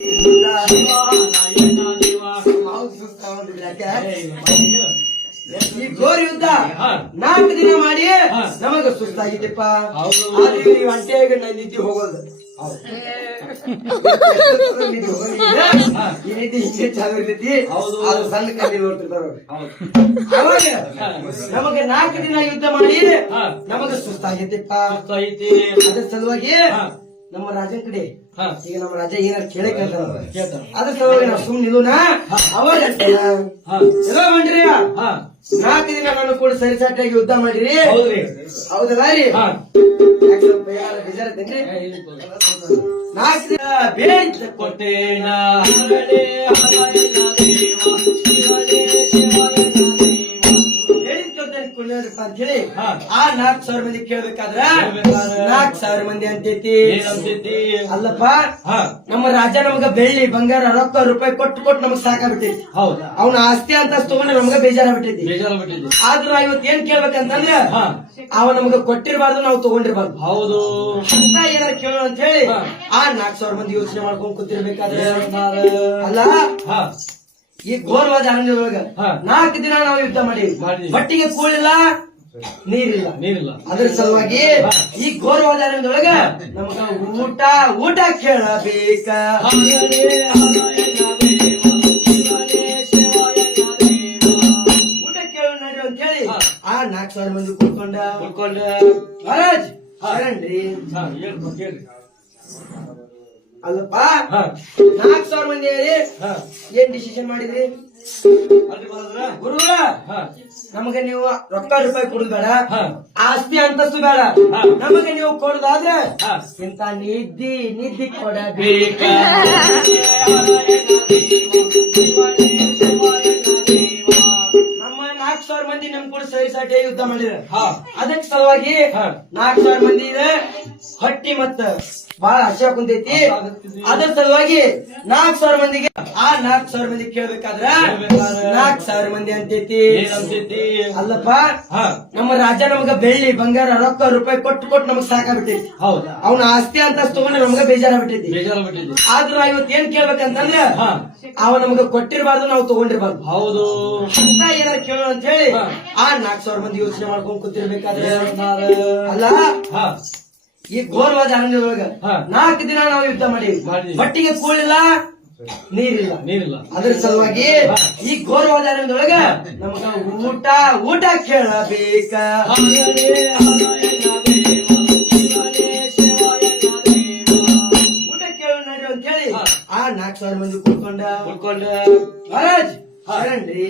ಈ ಘೋರ ಯುದ್ಧ 4 ದಿನ ಮಾಡಿ ನಮಗ ಸುಸ್ತಾಗಿದ್ದಪ್ಪ. ಒಂಟೆಗೆ ನಿದ್ದೆ ಹೋಗೋದು ಈ ರೀತಿ ಹಿಂಗೆ ಚಾಲು ಇರ್ತೈತಿ. ಅದು ಸಣ್ಣ ಕಲ್ಲಿ ನೋಡ್ತಿರ್ತಾರ. ಅವಾಗ ನಮಗ 4 ದಿನ ಯುದ್ಧ ಮಾಡಿ ನಮಗ ಸುಸ್ತಾಗಿದ್ದಪ್ಪ. ಅದ್ರ ಸಲುವಾಗಿ ನಮ್ಮ ರಾಜನ ಕಡೆ ಈಗ ನಮ್ಮ ರಾಜ ಏನಾರು ಕೇಳೇ ಕೇಳ್ತಾರ. ಅದ್ರ ಸಲುವಾಗಿ ನಾವು ಸುಮ್ಮನೆ ನಿಲ್ಲೋಣ. ಅವಾಗ ಎಲ್ಲ ಮಾಡ್ರಿ 4 ದಿನ ನಾನು ಕೂಡ ಸರಿಸಾಟಾಗಿ ಯುದ್ಧ ಮಾಡಿರಿ. ಹೌದಲ್ಲ ರೀ? ಬೇಜಾರತ್ತೇನ್ರಿ? 4 ದಿನ ಬೇಡ ಕೊಟ್ಟೇನ ಅಂತ ಹೇಳಿ ಆ 4,000 ಮಂದಿ ಕೇಳ್ಬೇಕಾದ್ರ 4,000 ಮಂದಿ ಅಂತೈತಿ. ಅಲ್ಲಪ್ಪ, ನಮ್ಮ ರಾಜ ನಮಗ ಬೆಳ್ಳಿ ಬಂಗಾರ ರೊಕ್ಕ ರೂಪಾಯಿ ಕೊಟ್ಟು ನಮಗ್ ಸಾಕಾಗ್ಬಿಟ್ಟೈತಿ. ಅವ್ನ ಆಸ್ತಿ ಅಂತ ತಗೊಂಡ್ರೆ ನಮಗ ಬೇಜಾರಾಗ್ಬಿಟ್ಟೈತಿ. ಆದ್ರೂ ಇವತ್ತು ಏನ್ ಕೇಳ್ಬೇಕಂತಂದ್ರ ಅವ ನಮಗ ಕೊಟ್ಟಿರ್ಬಾರ್ದು, ನಾವು ತಗೊಂಡಿರ್ಬಾರ್ದು. ಹೌದು ಅಂತ ಏನಾರ ಕೇಳೋಣ ಅಂತ ಹೇಳಿ ಆ 4,000 ಮಂದಿ ಯೋಚನೆ ಮಾಡ್ಕೊಂಡ್ ಕೂತಿರ್ಬೇಕಾದ್ರೆ ಅಲ್ಲ ಈ ಘೋರವಾದ ಅರಣ್ಯದೊಳಗ 4 ದಿನ ನಾವು ಯುದ್ಧ ಮಾಡಿವಿ. ಬಟ್ಟಿಗೆ ಕೂಳಿಲ್ಲ, ನೀರಿಲ್ಲ. ಅದ್ರ ಸಲುವಾಗಿ ಈ ಘೋರವಾದ ಅರಣ್ಯದೊಳಗ ನಮಗ ಊಟ ಕೇಳಬೇಕ. ಊಟ ಕೇಳ ನಡ್ರಿ ಅಂತ ಹೇಳಿ ಆ 4,000 ಮಂದಿ ಕುಡ್ಕೊಂಡ ಮಹಾರಾಜ್ ಶರಣ್ರಿ. ಅಲ್ಲಪ್ಪ 4,000 ಮಂದಿ ಹೇಳಿ ಏನ್ ಡಿಸಿಷನ್ ಮಾಡಿದ್ರಿ? ಗುರು, ನಮಗೆ ನೀವು ರೊಕ್ಕ ರೂಪಾಯಿ ಕೊಡುದು ಬೇಡ, ಆಸ್ತಿ ಅಂತಸ್ತು ಬೇಡ. ನಮಗೆ ನೀವು ಕೊಡುದಾದ್ರೆ ಇಂತ ನಿದ್ದಿ ಕೊಡಬೇಕ. ನಮ್ಮ 4,000 ಮಂದಿ ನಮ್ ಕೂಡ ಸರಿಸಾಟಿ ಯುದ್ಧ ಮಾಡಿದ್ರೆ ಅದಕ್ಕೆ ಸಲುವಾಗಿ 4,000 ಮಂದಿ ಇದೆ. ಹಟ್ಟಿ ಮತ್ತ ಬಹಳ ಹಸಿ ಕುಂತೈತಿ. ಅದ್ರ ಸಲುವಾಗಿ 4,000 ಮಂದಿಗೆ ಆ 4,000 ಮಂದಿ ಕೇಳ್ಬೇಕಾದ್ರ 4,000 ಮಂದಿ ಅಂತೈತಿ. ಅಲ್ಲಪ್ಪ, ನಮ್ಮ ರಾಜ ನಮಗ ಬೆಳ್ಳಿ ಬಂಗಾರ ರೊಕ್ಕ ರೂಪಾಯಿ ಕೊಟ್ಟು ನಮಗ್ ಸಾಕಾಗ್ಬಿಟ್ಟೈತಿ. ಅವ್ನ ಆಸ್ತಿ ಅಂತ ತಗೊಂಡ್ರೆ ನಮಗ ಬೇಜಾರಾಗ್ಬಿಟ್ಟೈತಿ. ಆದ್ರೂ ಇವತ್ತು ಏನ್ ಕೇಳ್ಬೇಕಂತಂದ್ರ ಅವ ನಮಗ ಕೊಟ್ಟಿರ್ಬಾರ್ದು, ನಾವು ತಗೊಂಡಿರ್ಬಾರ್ದು. ಹೌದು ಅಂತ ಏನಾರ ಕೇಳೋಣ ಅಂತ ಹೇಳಿ ಆ 4,000 ಮಂದಿ ಯೋಚನೆ ಮಾಡ್ಕೊಂಡ್ ಕೂತಿರ್ಬೇಕಾದ್ರೆ ಅಲ್ಲ ಈ ಘೋರವಾದ ಅರಣ್ಯದೊಳಗ 4 ದಿನ ನಾವು ಯುದ್ಧ ಮಾಡಿವಿ. ಬಟ್ಟಿಗೆ ಕೂಳಿಲ್ಲ, ನೀರಿಲ್ಲ. ಅದ್ರ ಸಲುವಾಗಿ ಈ ಘೋರವಾದ ಅರಣ್ಯದೊಳಗ ನಮಗ ಊಟ ಕೇಳಬೇಕ. ಊಟ ಕೇಳ ನಡ್ರಿ ಅಂತ ಹೇಳಿ ಆ 4,000 ಮಂದಿ ಕುಡ್ಕೊಂಡ ಮಹಾರಾಜ್ ಶರಣ್ರಿ.